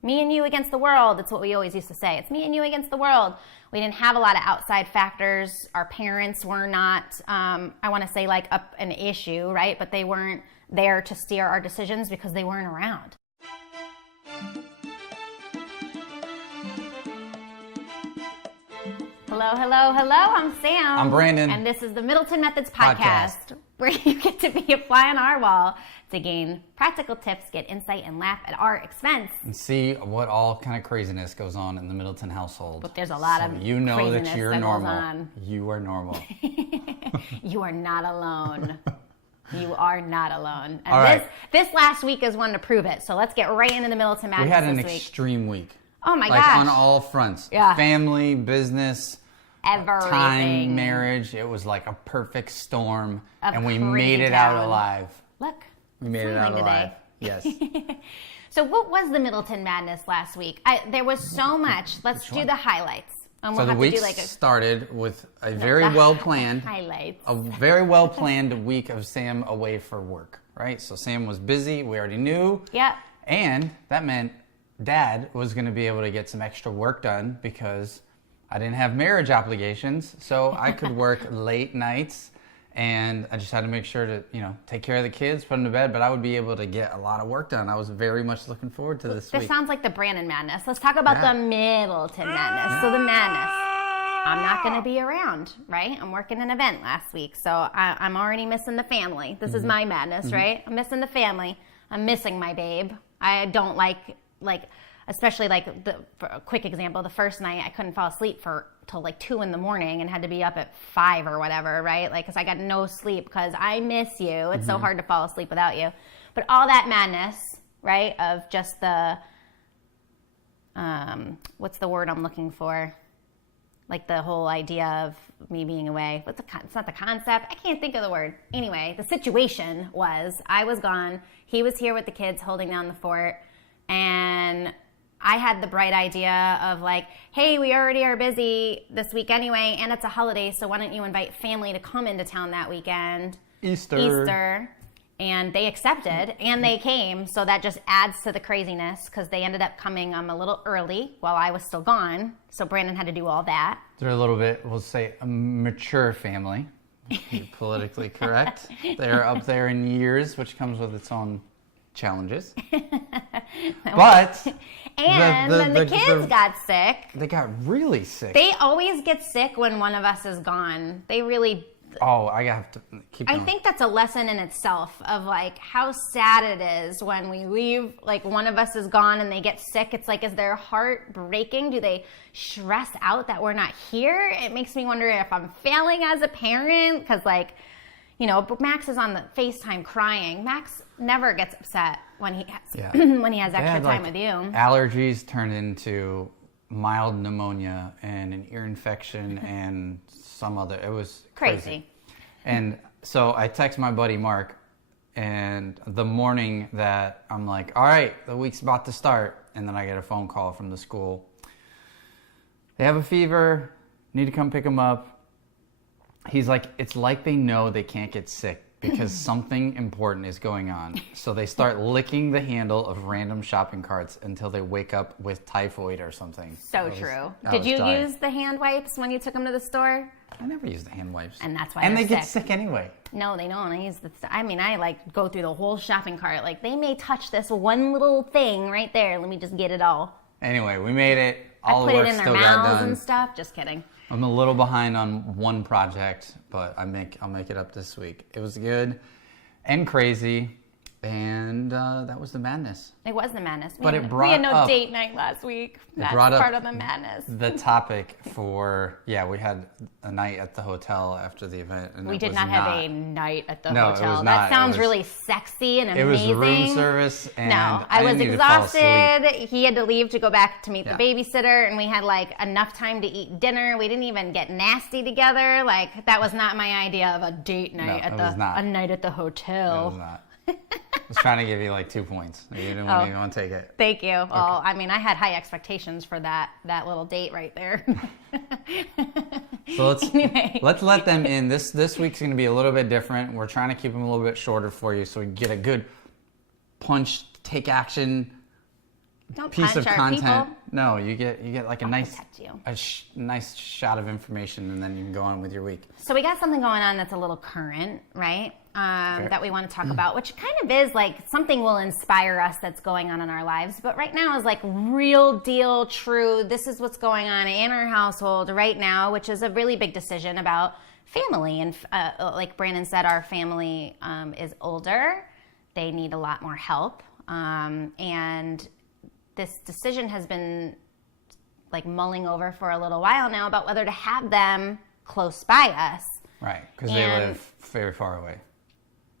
Me and you against the world. That's what we always used to say. It's me and you against the world. We didn't have a lot of outside factors. Our parents were not, I want to say like an issue, right? But they weren't there to steer our decisions because they weren't around. Hello, hello, hello. I'm Sam. I'm Brandon. And this is the Middleton Methods podcast, where you get to be a fly on our wall to gain practical tips, get insight, and laugh at our expense. And see what all kind of craziness goes on in the Middleton household. But there's a lot of you know craziness that you're that normal. goes on. You are normal. You are not alone. You are not alone. And all right. This last week is one to prove it. So let's get right into the Middleton Madness. We had an this week. Extreme week. Oh my like gosh. on all fronts. Yeah. Family, business, everything. time, marriage. It was like a perfect storm. Of and we crazy made it town. out alive. Look. We made it out alive. Today. Yes. So what was the Middleton Madness last week? There was so much. Let's do the highlights. And So we'll the have week to do like started with a very well-planned highlights. a very well-planned week of Sam away for work, right? So Sam was busy. We already knew. Yep. And that meant Dad was going to be able to get some extra work done because I didn't have marriage obligations, so I could work late nights, and I just had to make sure to, take care of the kids, put them to bed, but I would be able to get a lot of work done. I was very much looking forward to this week. This sounds like the Brandon Madness. Let's talk about the Middleton Madness. So the Madness. I'm not going to be around, right? I'm working an event last week, so I'm already missing the family. This is my madness, right? I'm missing the family. I'm missing my babe. I don't like especially for a quick example, the first night I couldn't fall asleep till like 2 a.m. and had to be up at 5 or whatever, right? Like, cause I got no sleep because I miss you. It's so hard to fall asleep without you. But all that madness, right? Of just the, what's the word I'm looking for? Like the whole idea of me being away. It's not the concept. I can't think of the word. Anyway, the situation was I was gone. He was here with the kids holding down the fort. And I had the bright idea of like, hey, we already are busy this week anyway, and it's a holiday, so why don't you invite family to come into town that weekend? Easter. And they accepted, and they came, so that just adds to the craziness because they ended up coming a little early while I was still gone, so Brandon had to do all that. They're a little bit, we'll say, a mature family, to be politically correct. They're up there in years, which comes with its own challenges. But and then the kids got sick. They got really sick. They always get sick when one of us is gone. They really. Oh, I have to keep going. I think that's a lesson in itself of like how sad it is when we leave, like one of us is gone and they get sick. It's like, is their heart breaking? Do they stress out that we're not here? It makes me wonder if I'm failing as a parent because Max is on the FaceTime crying. Max never gets upset when he has when he has extra time with you. Allergies turned into mild pneumonia and an ear infection and some other. It was crazy. And so I text my buddy Mark, and the morning that I'm like, all right, the week's about to start, and then I get a phone call from the school. They have a fever. Need to come pick them up. He's like, it's like they know they can't get sick because something important is going on. So they start licking the handle of random shopping carts until they wake up with typhoid or something. So true. Did you use the hand wipes when you took them to the store? I never use the hand wipes. And that's why And they're they get sick anyway. No, they don't. I like go through the whole shopping cart. Like they may touch this one little thing right there. Let me just get it all. Anyway, we made it. All I the put work it in their still got mouths done. and stuff. Just kidding. I'm a little behind on one project, but I'll make it up this week. It was good and crazy, and that was the madness. It was the madness. We had no date night last week. That's part of the madness. The topic for we had a night at the hotel after the event, and we did not have a night at the hotel. It was that sounds really sexy and amazing. It was room service, and I was exhausted. To he had to leave to go back to meet the babysitter, and we had like enough time to eat dinner. We didn't even get nasty together. Like that was not my idea of a date night a night at the hotel. It was not. I was trying to give you like 2 points. You didn't want to take it. Thank you. Okay. Well, I mean, I had high expectations for that little date right there. So let's let them in. This week's going to be a little bit different. We're trying to keep them a little bit shorter for you so we get a good punch, take action, Don't piece of punch our content. people. No, you get like a I'll nice protect you. nice shot of information, and then you can go on with your week. So we got something going on that's a little current, right? That we want to talk about, which kind of is like something will inspire us that's going on in our lives. But right now is like real deal, true. This is what's going on in our household right now, which is a really big decision about family. And like Brandon said, our family is older. They need a lot more help. And this decision has been like mulling over for a little while now about whether to have them close by us. Right, because they live very far away.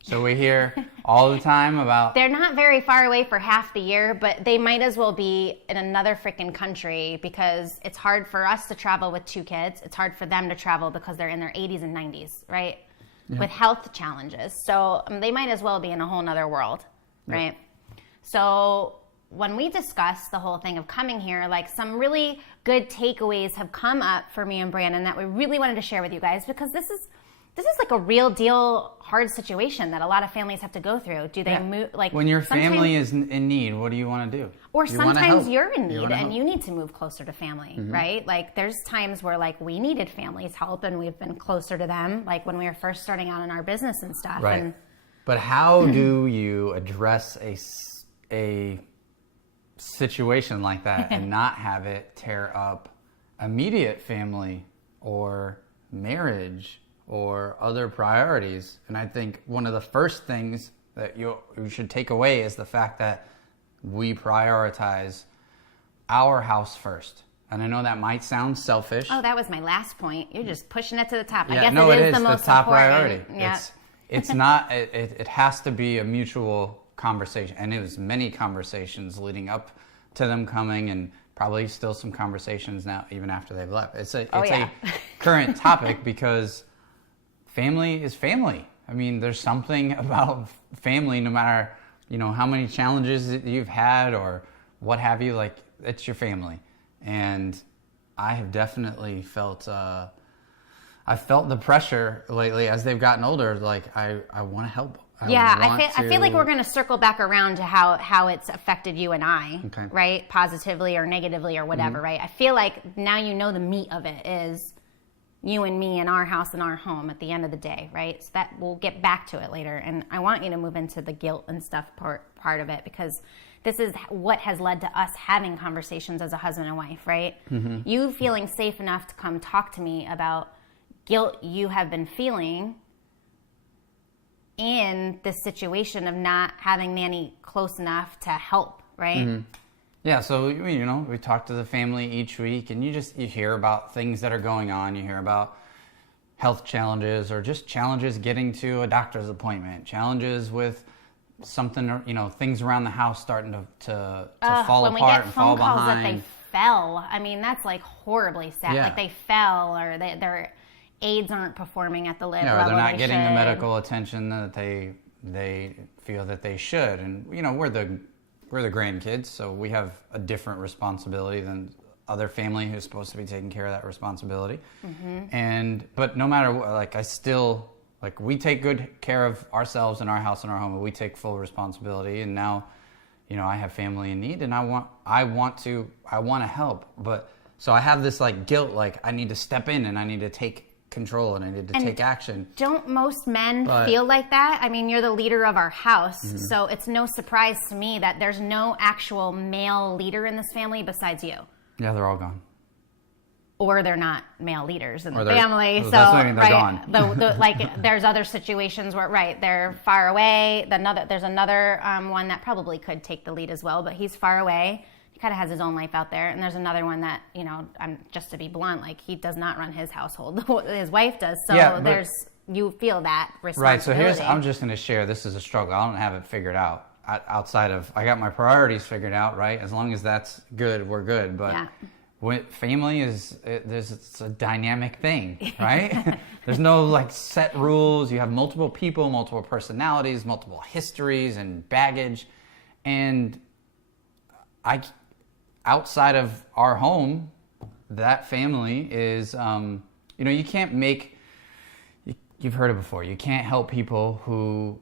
So we hear all the time about... They're not very far away for half the year, but they might as well be in another freaking country because it's hard for us to travel with 2 kids. It's hard for them to travel because they're in their 80s and 90s, right? Yep. With health challenges. So they might as well be in a whole nother world, right? Yep. So when we discussed the whole thing of coming here, like some really good takeaways have come up for me and Brandon that we really wanted to share with you guys because this is like a real deal hard situation that a lot of families have to go through. Do they move like when your family is in need, what do you want to do? Or sometimes you're in need and you need to move closer to family, right? Like there's times where like we needed family's help and we've been closer to them, like when we were first starting out in our business and stuff. Right. And, but how do you address a situation like that and not have it tear up immediate family or marriage or other priorities? And I think one of the first things that you should take away is the fact that we prioritize our house first. And I know that might sound selfish. Oh, that was my last point. You're just pushing it to the top. Yeah, I guess no, it is the most top important. priority. Yeah. It's not. It has to be a mutual conversation, and it was many conversations leading up to them coming, and probably still some conversations now, even after they've left. It's a current topic because family is family. I mean, there's something about family, no matter how many challenges you've had or what have you. Like, it's your family, and I have definitely felt. I felt the pressure lately as they've gotten older. Like, I want to help. I feel like we're going to circle back around to how it's affected you and I, okay. Right? Positively or negatively or whatever, right? I feel like now the meat of it is you and me in our house and our home at the end of the day, right? So that we'll get back to it later. And I want you to move into the guilt and stuff part of it because this is what has led to us having conversations as a husband and wife, right? Mm-hmm. You feeling safe enough to come talk to me about guilt you have been feeling in this situation of not having Manny close enough to help, right? Mm-hmm. Yeah, so we talk to the family each week, and you hear about things that are going on. You hear about health challenges or just challenges getting to a doctor's appointment, challenges with something, things around the house starting to fall apart and fall behind. When we get phone calls that they fell, I mean, that's like horribly sad. Yeah. Like they fell or their aides aren't performing at the level they're not getting the should. medical attention that they feel that they should. And we're the grandkids, so we have a different responsibility than other family who's supposed to be taking care of that responsibility. Mm-hmm. But no matter what, I still we take good care of ourselves and our house and our home, and we take full responsibility. And now, I have family in need, and I want to help. But so I have this guilt, I need to step in and I need to take control and I need to take action. Don't most men feel like that? I mean, you're the leader of our house, mm-hmm. So it's no surprise to me that there's no actual male leader in this family besides you. Yeah, they're all gone. Or they're not male leaders in the family. So that's what I mean, they're gone. There's other situations where they're far away. There's another one that probably could take the lead as well, but he's far away. He kind of has his own life out there. And there's another one that, just to be blunt, he does not run his household. His wife does. So you feel that responsibility. Right, so I'm just going to share, this is a struggle. I don't have it figured out outside of, I got my priorities figured out, right? As long as that's good, we're good. But when family it's a dynamic thing, right? There's no set rules. You have multiple people, multiple personalities, multiple histories and baggage. And outside of our home, that family is, you can't you've heard it before, you can't help people who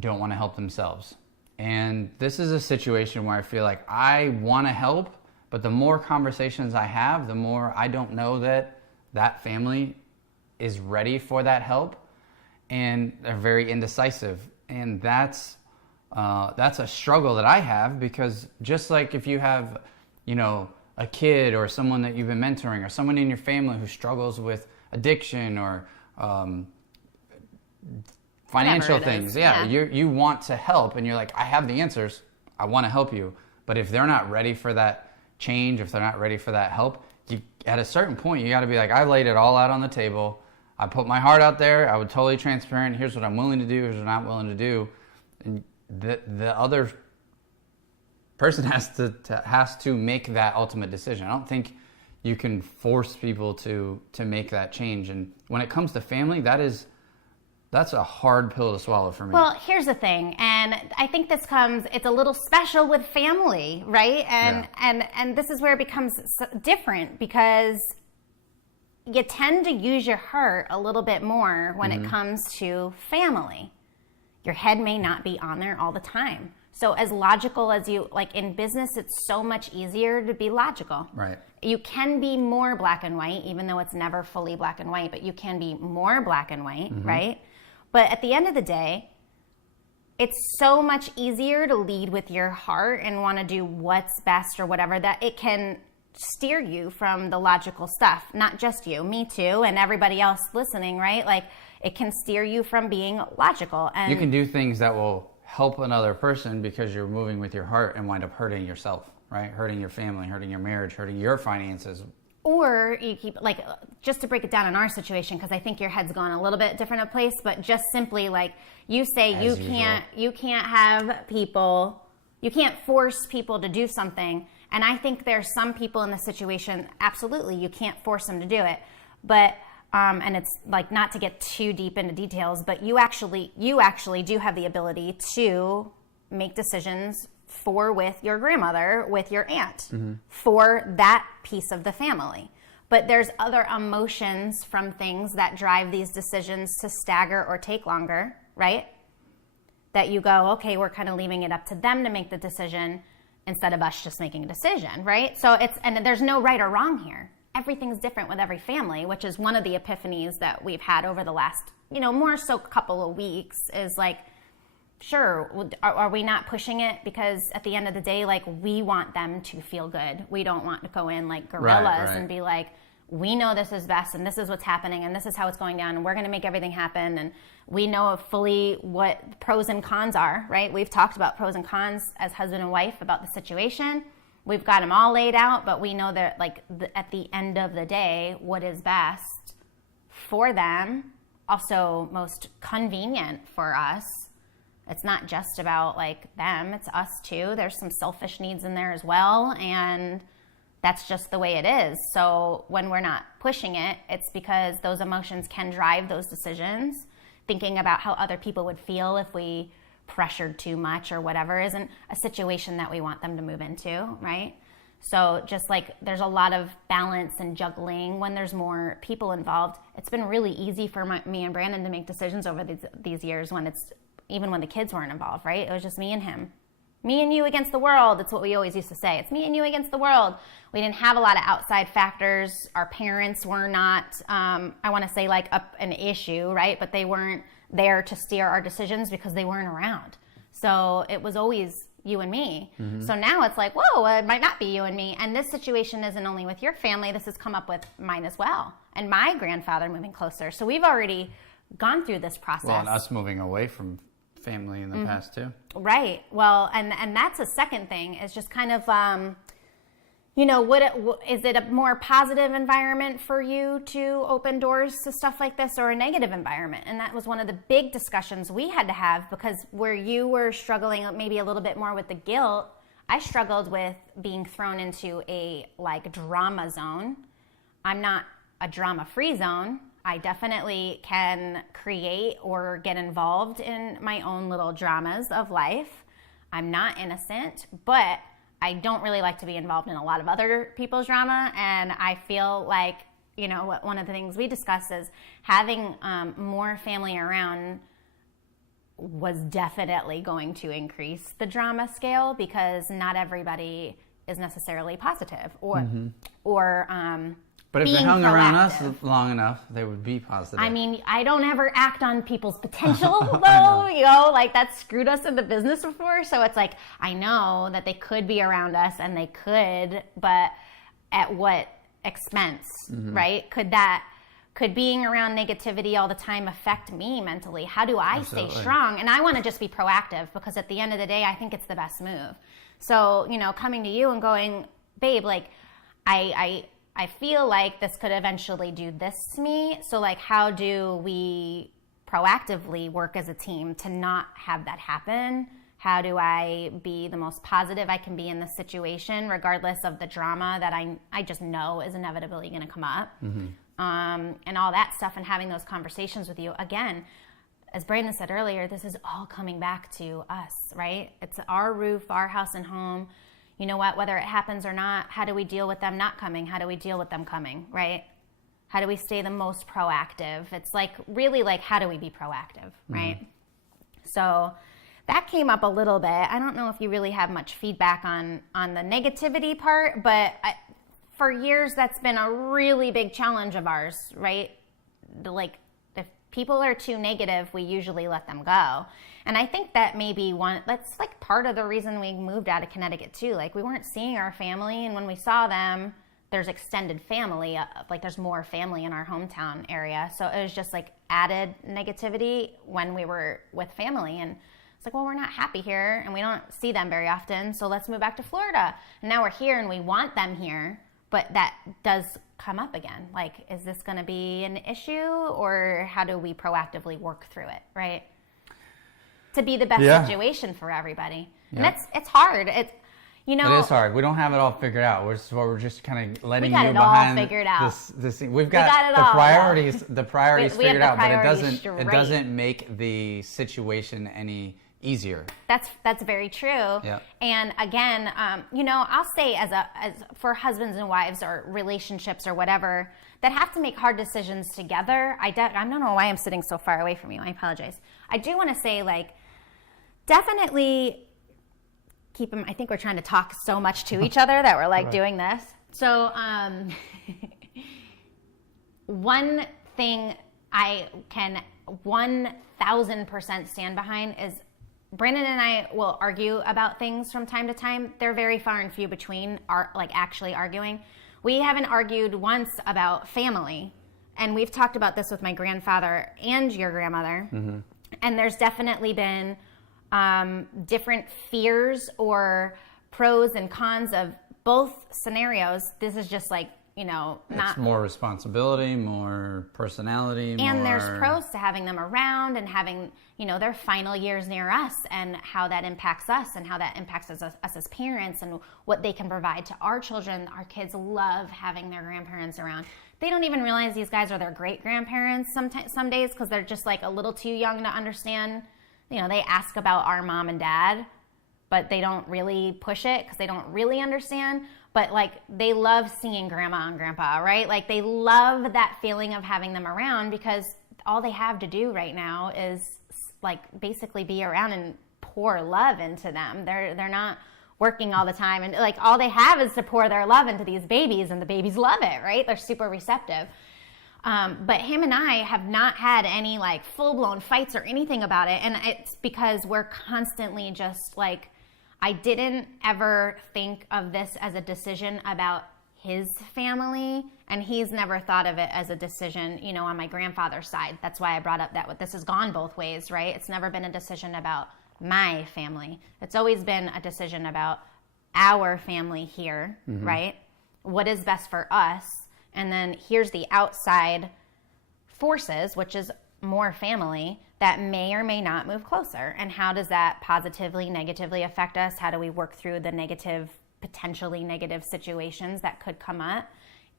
don't want to help themselves. And this is a situation where I feel like I want to help, but the more conversations I have, the more I don't know that family is ready for that help, and they're very indecisive. And that's a struggle that I have, because just like if you have, a kid or someone that you've been mentoring, or someone in your family who struggles with addiction or financial things, you want to help, and you're like, I have the answers, I want to help you. But if they're not ready for that change, if they're not ready for that help, at a certain point, you got to be like, I laid it all out on the table. I put my heart out there. I was totally transparent. Here's what I'm willing to do. Here's what I'm not willing to do. And the other person has to make that ultimate decision. I don't think you can force people to make that change. And when it comes to family, that's a hard pill to swallow for me. Well, here's the thing, and I think it's a little special with family, right? And this is where it becomes different, because you tend to use your heart a little bit more when it comes to family. Your head may not be on there all the time. So as logical as like in business, it's so much easier to be logical. Right. You can be more black and white, even though it's never fully black and white, but you can be more black and white, right? But at the end of the day, it's so much easier to lead with your heart and want to do what's best or whatever, that it can steer you from the logical stuff. Not just you, me too, and everybody else listening, right? Like, it can steer you from being logical. And you can do things that will help another person because you're moving with your heart, and wind up hurting yourself, right? Hurting your family, hurting your marriage, hurting your finances. Or you keep, like, just to break it down in our situation, because I think your head's gone a little bit different of place, but just simply, like, you say you can't have people, you can't force people to do something. And I think there's some people in the situation, absolutely, you can't force them to do it. But and it's like, not to get too deep into details, but you actually do have the ability to make decisions with your grandmother, with your aunt, for that piece of the family. But there's other emotions from things that drive these decisions to stagger or take longer, right? That you go, okay, we're kind of leaving it up to them to make the decision instead of us just making a decision, right? So and there's no right or wrong here. Everything's different with every family, which is one of the epiphanies that we've had over the last, more so couple of weeks, is like, sure, are we not pushing it? Because at the end of the day, like, we want them to feel good. We don't want to go in like gorillas and be like, we know this is best, and this is what's happening, and this is how it's going down, and we're going to make everything happen, and we know fully what pros and cons are, right? We've talked about pros and cons as husband and wife about the situation. We've got them all laid out, but we know that, like, at the end of the day, what is best for them, also most convenient for us. It's not just about, like, them, it's us too. There's some selfish needs in there as well, and that's just the way it is. So when we're not pushing it, it's because those emotions can drive those decisions. Thinking about how other people would feel if we pressured too much or whatever isn't a situation that we want them to move into, right? So just like there's a lot of balance and juggling when there's more people involved. It's been really easy for me and Brandon to make decisions over these years even when the kids weren't involved, right? It was just me and him. Me and you against the world. That's what we always used to say. It's me and you against the world. We didn't have a lot of outside factors. Our parents were not, I want to say, like, an issue, right? But they weren't there to steer our decisions because they weren't around. So it was always you and me. So now it's like, whoa, it might not be you and me. And this situation isn't only with your family. This has come up with mine as well. And my grandfather moving closer. So we've already gone through this process. Well, and us moving away from family in the past too. Right. Well, and that's a second thing, is just kind of, is it a more positive environment for you to open doors to stuff like this, or a negative environment? And that was one of the big discussions we had to have, because where you were struggling maybe a little bit more with the guilt, I struggled with being thrown into a, like, drama zone. I'm not a drama-free zone. I definitely can create or get involved in my own little dramas of life. I'm not innocent, but I don't really like to be involved in a lot of other people's drama. And I feel like, one of the things we discussed is having more family around was definitely going to increase the drama scale, because not everybody is necessarily positive or but if they hung around us long enough, they would be positive. I mean, I don't ever act on people's potential, though. You know, like that's screwed us in the business before. So it's like, I know that they could be around us, and they could, but at what expense, right? Could being around negativity all the time affect me mentally? How do I stay strong? And I want to just be proactive, because at the end of the day, I think it's the best move. So, you know, coming to you and going, babe, like, I feel like this could eventually do this to me. So, like, how do we proactively work as a team to not have that happen? How do I be the most positive I can be in this situation, regardless of the drama that I just know is inevitably going to come up? And all that stuff, and having those conversations with you. Again, as Brandon said earlier, this is all coming back to us, right? It's our roof, our house and home. You know what, whether it happens or not, how do we deal with them not coming? How do we deal with them coming, right? How do we stay the most proactive? It's like, really, like, how do we be proactive, right? So that came up a little bit. I don't know if you really have much feedback on the negativity part, but for years, that's been a really big challenge of ours, right? Like, if people are too negative, we usually let them go. And I think that maybe that's like part of the reason we moved out of Connecticut too. Like, we weren't seeing our family, and when we saw them, there's extended family, like there's more family in our hometown area. So it was just like added negativity when we were with family. And it's like, well, we're not happy here and we don't see them very often, so let's move back to Florida. And now we're here and we want them here, but that does come up again. Like, is this going to be an issue, or how do we proactively work through it, right? To be the best situation for everybody. And it's hard. It is hard. We don't have it all figured out. We're just kind of letting you behind. We got it all figured out. This thing. We've got the priorities. The priorities figured out, but it doesn't make the situation any easier. That's very true. Yeah. And again, I'll say as for husbands and wives or relationships or whatever that have to make hard decisions together. I don't know why I'm sitting so far away from you. I apologize. I do want to say, like, definitely keep them. I think we're trying to talk so much to each other that we're like doing this. So, one thing I can 1,000% stand behind is Brandon and I will argue about things from time to time. They're very far and few between, actually arguing. We haven't argued once about family, and we've talked about this with my grandfather and your grandmother. And there's definitely been different fears or pros and cons of both scenarios. This is just like, it's more responsibility, more personality. And there's pros to having them around and having, their final years near us, and how that impacts us and how that impacts us as parents, and what they can provide to our children. Our kids love having their grandparents around. They don't even realize these guys are their great-grandparents some days, because they're just like a little too young to understand. They ask about our mom and dad, but they don't really push it because they don't really understand. But like, they love seeing grandma and grandpa, right? Like, they love that feeling of having them around, because all they have to do right now is like basically be around and pour love into them. They're not working all the time, and like all they have is to pour their love into these babies, and the babies love it, right? They're super receptive. But him and I have not had any like full-blown fights or anything about it, and it's because we're constantly just like, I didn't ever think of this as a decision about his family, and he's never thought of it as a decision, on my grandfather's side. That's why I brought up that this has gone both ways, right? It's never been a decision about my family. It's always been a decision about our family here, right? What is best for us? And then here's the outside forces, which is more family, that may or may not move closer. And how does that positively, negatively affect us? How do we work through the potentially negative situations that could come up?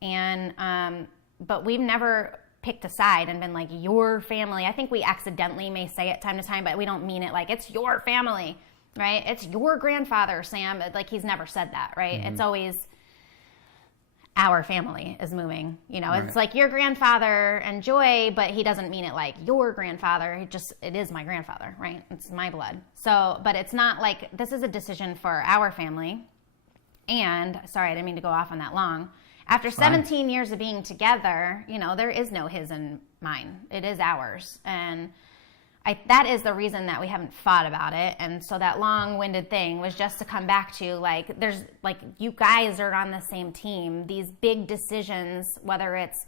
And, but we've never picked a side and been like, your family. I think we accidentally may say it time to time, but we don't mean it like, it's your family, right? It's your grandfather, Sam. Like, he's never said that, right? It's always our family is moving. It's like your grandfather and Joy, but he doesn't mean it like your grandfather. It is my grandfather, right? It's my blood. So, but it's not like, this is a decision for our family. And sorry, I didn't mean to go off on that long. After 17 years of being together, there is no his and mine. It is ours. And that is the reason that we haven't fought about it. And so that long-winded thing was just to come back to, like, there's, like, you guys are on the same team. These big decisions, whether it's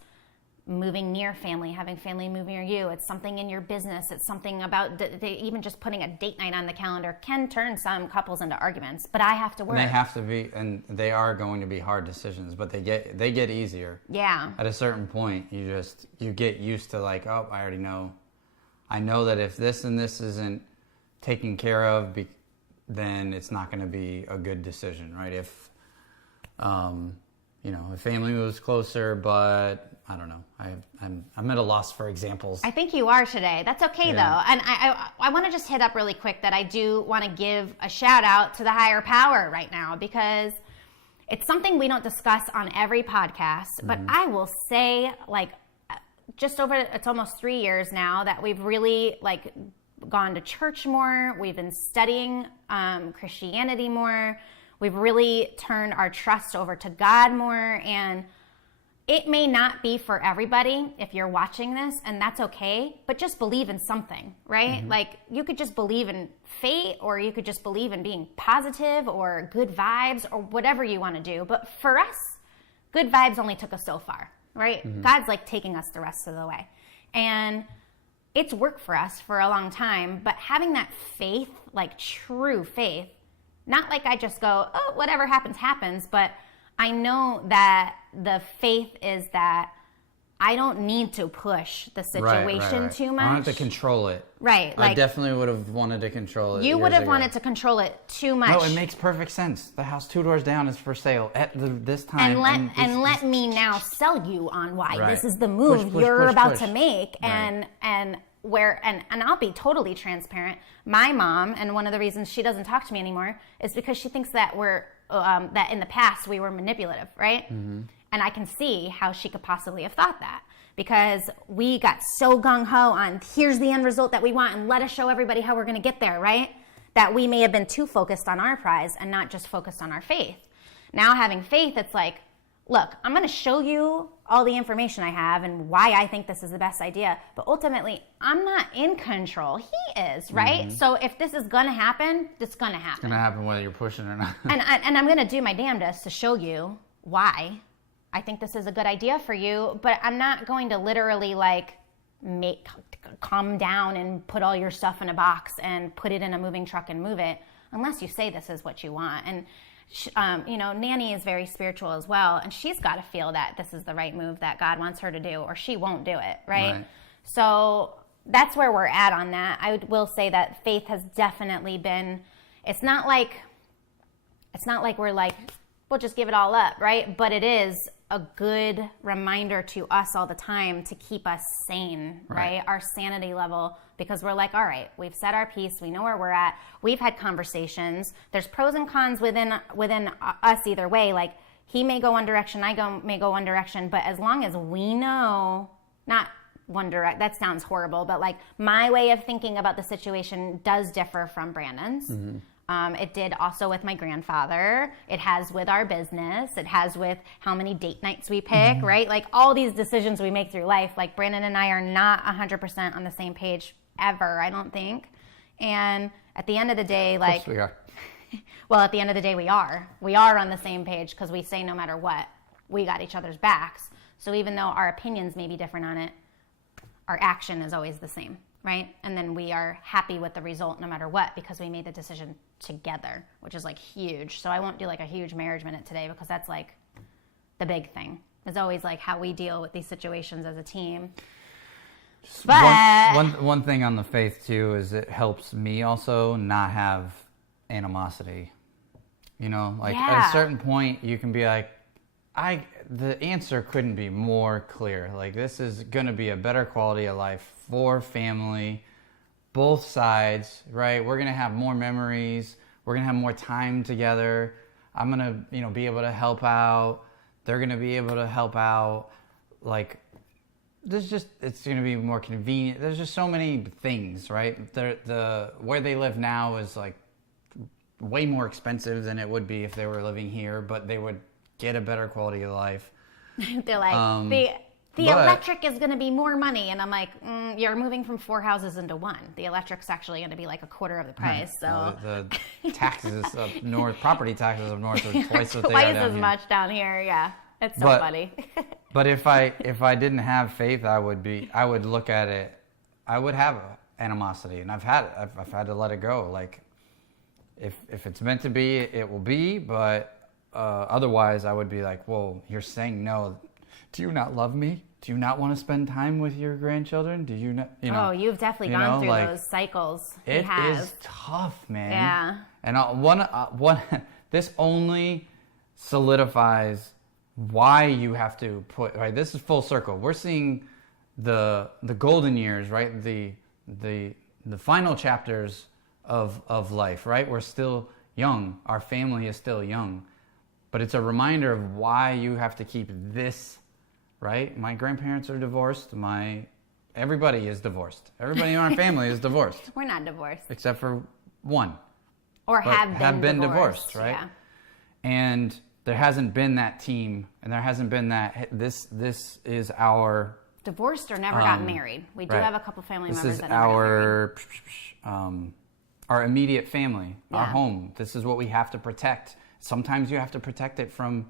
moving near family, having family move near you, it's something in your business, it's something about even just putting a date night on the calendar can turn some couples into arguments. But I have to work. And they have to be, and they are going to be hard decisions, but they get easier. Yeah. At a certain point, you get used to, like, oh, I already know. I know that if this and this isn't taken care of, then it's not going to be a good decision, right? If, if family moves closer, but I don't know. I'm at a loss for examples. I think you are today. That's okay, though. And I want to just hit up really quick that I do want to give a shout out to the higher power right now, because it's something we don't discuss on every podcast, but I will say, like, it's almost 3 years now that we've really, like, gone to church more. We've been studying Christianity more. We've really turned our trust over to God more. And it may not be for everybody if you're watching this, and that's okay, but just believe in something, right? Like, you could just believe in fate, or you could just believe in being positive or good vibes or whatever you want to do. But for us, good vibes only took us so far. Right? God's like taking us the rest of the way. And it's worked for us for a long time, but having that faith, like true faith, not like I just go, oh, whatever happens, happens, but I know that the faith is that I don't need to push the situation too much. I don't have to control it. Right. I definitely would have wanted to control it. You would have wanted to control it too much. No, it makes perfect sense. The house 2 doors down is for sale at this time. And let me now sell you on why this is the move you're about to make. And I'll be totally transparent. My mom, and one of the reasons she doesn't talk to me anymore, is because she thinks that that in the past we were manipulative, right? And I can see how she could possibly have thought that, because we got so gung-ho on here's the end result that we want and let us show everybody how we're going to get there, right? That we may have been too focused on our prize and not just focused on our faith. Now having faith, it's like, look, I'm going to show you all the information I have and why I think this is the best idea, but ultimately, I'm not in control. He is, right? So if this is going to happen, it's going to happen. It's going to happen whether you're pushing or not. and I'm going to do my damnedest to show you why I think this is a good idea for you, but I'm not going to literally like calm down and put all your stuff in a box and put it in a moving truck and move it unless you say this is what you want. And Nanny is very spiritual as well, and she's got to feel that this is the right move that God wants her to do, or she won't do it, right? So that's where we're at on that. I will say that faith has definitely been. It's not like we're like, we'll just give it all up, right? But it is a good reminder to us all the time to keep us sane, right? Our sanity level, because we're like, all right, we've said our piece, we know where we're at, we've had conversations, there's pros and cons within us either way. Like, he may go one direction, may go one direction, but as long as we know, not one direct, that sounds horrible, but like my way of thinking about the situation does differ from Brandon's. It did also with my grandfather. It has with our business. It has with how many date nights we pick, right? Like all these decisions we make through life, like Brandon and I are not 100% on the same page ever, I don't think. And at the end of the day, like... Of course we are. Well, at the end of the day, we are. We are on the same page because we say no matter what, we got each other's backs. So even though our opinions may be different on it, our action is always the same, right? And then we are happy with the result no matter what because we made the decision together, which is like huge. So I won't do like a huge marriage minute today because that's like the big thing. It's always like how we deal with these situations as a team. But one thing on the faith too is it helps me also not have animosity. You know, like at a certain point you can be like, the answer couldn't be more clear. Like, this is going to be a better quality of life for family, both sides, right? We're going to have more memories. We're going to have more time together. I'm going to, be able to help out. They're going to be able to help out. Like, it's going to be more convenient. There's just so many things, right? Where they live now is like way more expensive than it would be if they were living here, but they would get a better quality of life. They're like, the electric is going to be more money. And I'm like, you're moving from 4 houses into 1. The electric's actually going to be like a quarter of the price. So the taxes up north, property taxes up north are twice what they are twice down as here. much down here. Yeah, it's so funny. But if I didn't have faith, I would look at it. I would have animosity, and I've had to let it go. Like, if it's meant to be, it will be. But otherwise, I would be like, well, you're saying no. Do you not love me? Do you not want to spend time with your grandchildren? Do you not? Oh, you've definitely gone through those cycles. It is tough, man. Yeah. And this only solidifies why you have to put, right. This is full circle. We're seeing the golden years, right? The final chapters of life, right? We're still young. Our family is still young, but it's a reminder of why you have to keep this. Right? My grandparents are divorced. Everybody is divorced. Everybody in our family is divorced. We're not divorced. Except for one. Or have been divorced, right? Yeah. And there hasn't been that team, and there hasn't been that, this is our... Divorced or never got married. We do have a couple family members that never got married. Our immediate family, our Yeah. home. This is what we have to protect. Sometimes you have to protect it from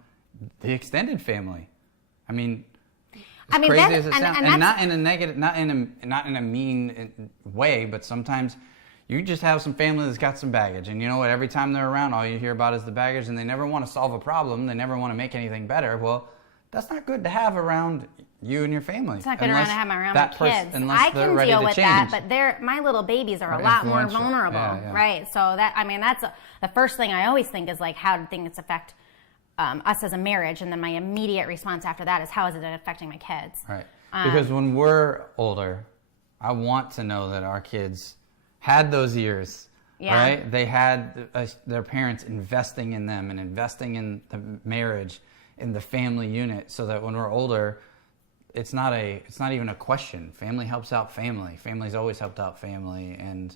the extended family. I mean... crazy as it sounds, and not in a negative, not in a mean way, but sometimes you just have some family that's got some baggage, and you know what? Every time they're around, all you hear about is the baggage, and they never want to solve a problem. They never want to make anything better. Well, that's not good to have around you and your family. It's not good to have around my kids. I can deal with that, but my little babies are a lot more vulnerable, right? So that's the first thing I always think is like, how do things affect us as a marriage, and then my immediate response after that is, how is it affecting my kids? Right. Because when we're older, I want to know that our kids had those years, right? They had their parents investing in them and investing in the marriage, in the family unit, so that when we're older, it's not even a question. Family helps out family. Family's always helped out family, and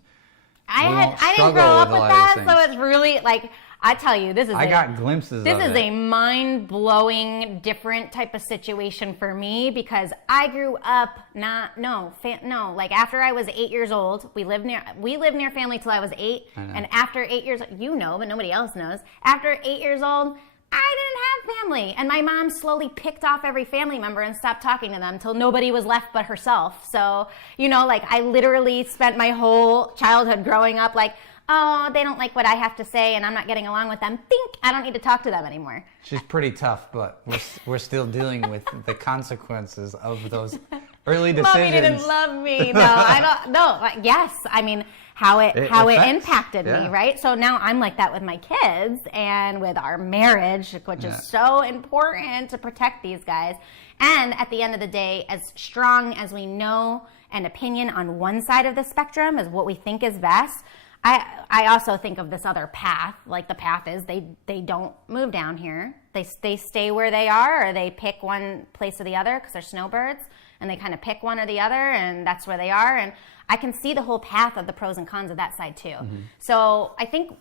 I didn't grow up with that, so it's really like, I tell you, I got glimpses of it. This is a mind-blowing, different type of situation for me, because I grew up like after I was 8 years old, we lived near family till I was 8, and after 8 years, but nobody else knows, after 8 years old, I didn't have family, and my mom slowly picked off every family member and stopped talking to them until nobody was left but herself. So, like I literally spent my whole childhood growing up like, oh, they don't like what I have to say, and I'm not getting along with them. I don't need to talk to them anymore. She's pretty tough, but we're still dealing with the consequences of those early decisions. Mommy didn't love me. No, I don't. No, yes, I mean how it impacted me, right? So now I'm like that with my kids and with our marriage, which is so important to protect these guys. And at the end of the day, as strong as we know an opinion on one side of the spectrum is what we think is best, I also think of this other path. Like the path is they don't move down here. They stay where they are, or they pick one place or the other because they're snowbirds, and they kind of pick one or the other, and that's where they are. And I can see the whole path of the pros and cons of that side too. Mm-hmm. So I think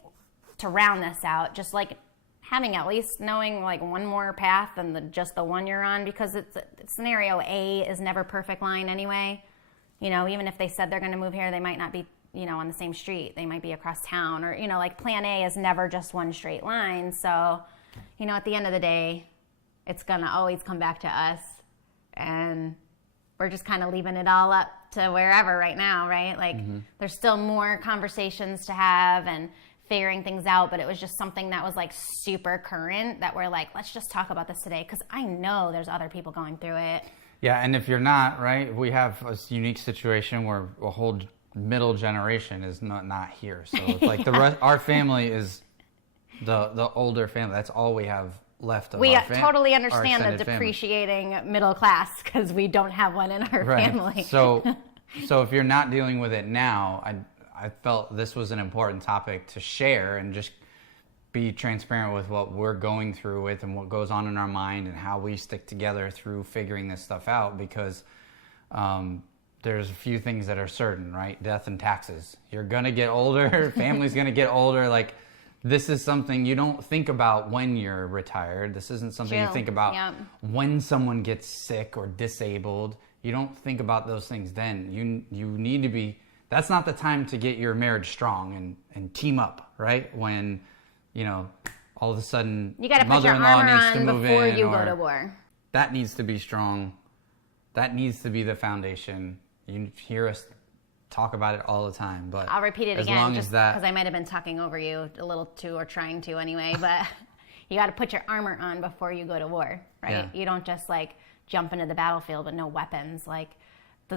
to round this out, just like having at least knowing like one more path than just the one you're on, because scenario A is never perfect line anyway. Even if they said they're going to move here, they might not be on the same street. They might be across town, or, like plan A is never just one straight line. So, at the end of the day, it's going to always come back to us, and we're just kind of leaving it all up to wherever right now, right? Like there's still more conversations to have and figuring things out, but it was just something that was like super current that we're like, let's just talk about this today, because I know there's other people going through it. Yeah, and if you're not, right, we have a unique situation where a whole middle generation is not here. So it's like our family is the older family. That's all we have left of our family. We totally understand the depreciating middle class, because we don't have one in our family. So if you're not dealing with it now, I felt this was an important topic to share, and just be transparent with what we're going through with and what goes on in our mind and how we stick together through figuring this stuff out, because there's a few things that are certain, right? Death and taxes. You're going to get older. Family's going to get older. Like, this is something you don't think about when you're retired. This isn't something you think about when someone gets sick or disabled. You don't think about those things then. You need to be, that's not the time to get your marriage strong and team up, right? When, you know, all of a sudden you got to put your armor on before you go to war. That needs to be strong. That needs to be the foundation. You hear us talk about it all the time, but I'll repeat it again just because I might have been talking over you a little too, or trying to anyway, but you got to put your armor on before you go to war, right? Yeah. You don't just like jump into the battlefield with no weapons. Like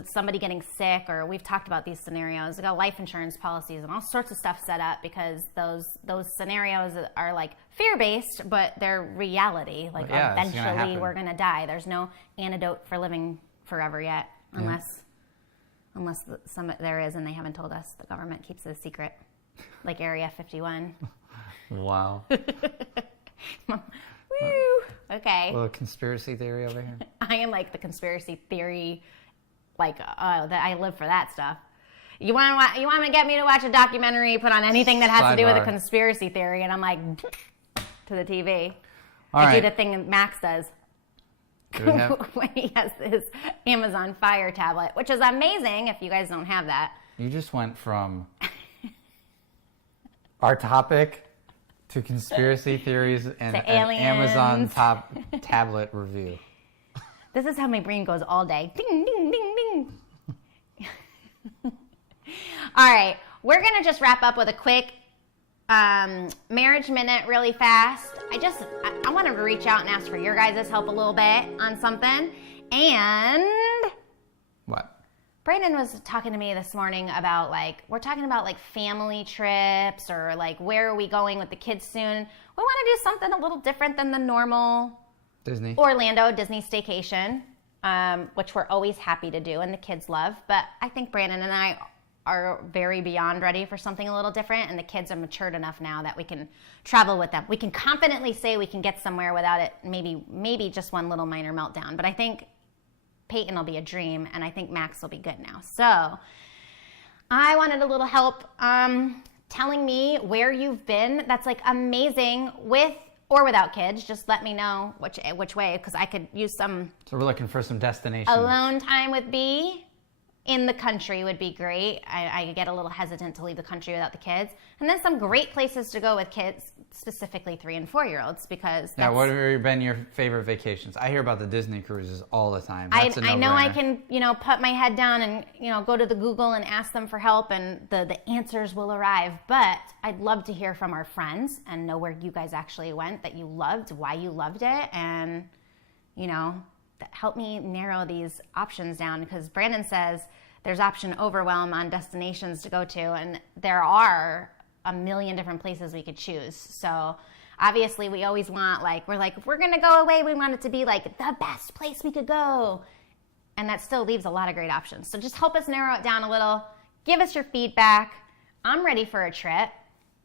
somebody getting sick, or we've talked about these scenarios. We got life insurance policies and all sorts of stuff set up because those scenarios are like fear-based, but they're reality. Like eventually we're going to die. There's no antidote for living forever yet, unless there is, and they haven't told us. The government keeps it a secret, like Area 51. Wow. Woo! Okay. A little conspiracy theory over here. I am like the conspiracy theory, like that I live for that stuff. You want to get me to watch a documentary, put on anything that has to do with a conspiracy theory, and I'm like to the TV. I do the thing that Max does. When he has his Amazon Fire tablet, which is amazing if you guys don't have that. You just went from our topic to conspiracy theories and an Amazon tablet review. This is how my brain goes all day. Ding, ding, ding, ding. All right, we're going to just wrap up with a quick marriage minute really fast. I wanted to reach out and ask for your guys' help a little bit on something. And what? Brandon was talking to me this morning about we're talking about family trips, or where are we going with the kids soon. We want to do something a little different than the normal Orlando Disney staycation, which we're always happy to do and the kids love. But I think Brandon and I are very beyond ready for something a little different, and the kids are matured enough now that we can travel with them. We can confidently say we can get somewhere without it maybe just one little minor meltdown. But I think Peyton will be a dream, and I think Max will be good now. So I wanted a little help telling me where you've been that's amazing with or without kids. Just let me know which way, because I could use some. So we're looking for some destinations. Alone time with B. In the country would be great. I get a little hesitant to leave the country without the kids. And then some great places to go with kids, specifically 3 and 4-year-olds, because now, what have been your favorite vacations? I hear about the Disney cruises all the time. I know I can, put my head down and, go to the Google and ask them for help, and the answers will arrive. But I'd love to hear from our friends and know where you guys actually went that you loved, why you loved it, and, help me narrow these options down, because Brandon says there's option overwhelm on destinations to go to, and there are a million different places we could choose. So obviously we always want, if we're going to go away, we want it to be the best place we could go. And that still leaves a lot of great options. So just help us narrow it down a little. Give us your feedback. I'm ready for a trip.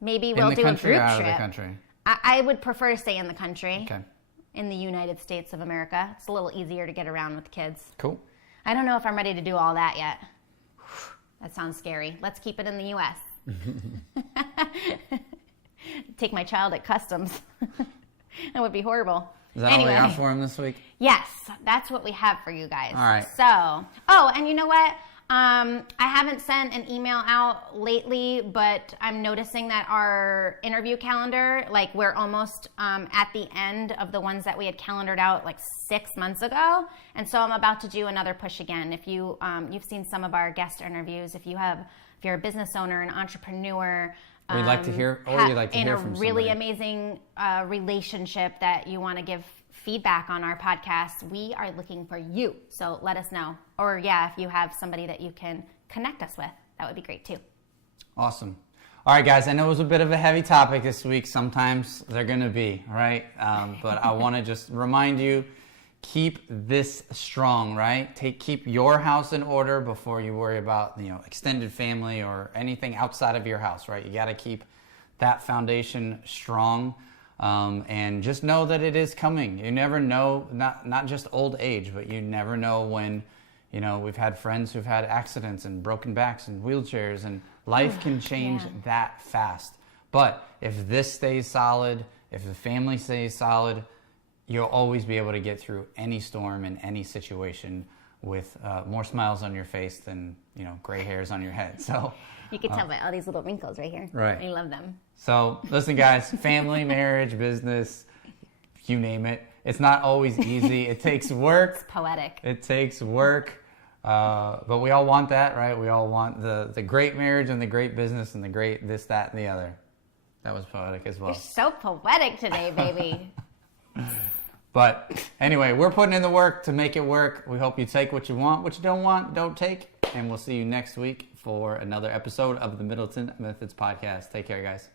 Maybe we'll do a group trip. Out of the country? I would prefer to stay in the country. Okay. In the United States of America. It's a little easier to get around with kids. Cool. I don't know if I'm ready to do all that yet. That sounds scary. Let's keep it in the U.S. Take my child at customs. That would be horrible. Is that all we got for him this week? Yes, that's what we have for you guys. All right. So, and you know what? I haven't sent an email out lately, but I'm noticing that our interview calendar, we're almost at the end of the ones that we had calendared out 6 months ago. And so I'm about to do another push again. If you, you've seen some of our guest interviews, if you're a business owner, an entrepreneur, or you'd like to hear, or you'd like to hear from somebody. In a really amazing relationship that you want to give feedback on our podcast, we are looking for you. So let us know. Or if you have somebody that you can connect us with, that would be great too. Awesome. All right, guys, I know it was a bit of a heavy topic this week. Sometimes they're going to be, right? But I want to just remind you, keep this strong, right? Keep your house in order before you worry about, extended family or anything outside of your house, right? You got to keep that foundation strong. And just know that it is coming. You never know, not just old age, but you never know when, we've had friends who've had accidents and broken backs and wheelchairs, and life can change that fast. But if this stays solid, if the family stays solid, you'll always be able to get through any storm and any situation with more smiles on your face than, gray hairs on your head. So you can tell by all these little wrinkles right here. Right. I love them. So listen, guys, family, marriage, business, you name it. It's not always easy. It takes work. It's poetic. It takes work. But we all want that, right? We all want the great marriage and the great business and the great this, that, and the other. That was poetic as well. You're so poetic today, baby. But anyway, we're putting in the work to make it work. We hope you take what you want. What you don't want, don't take. And we'll see you next week for another episode of the Middleton Methods podcast. Take care, guys.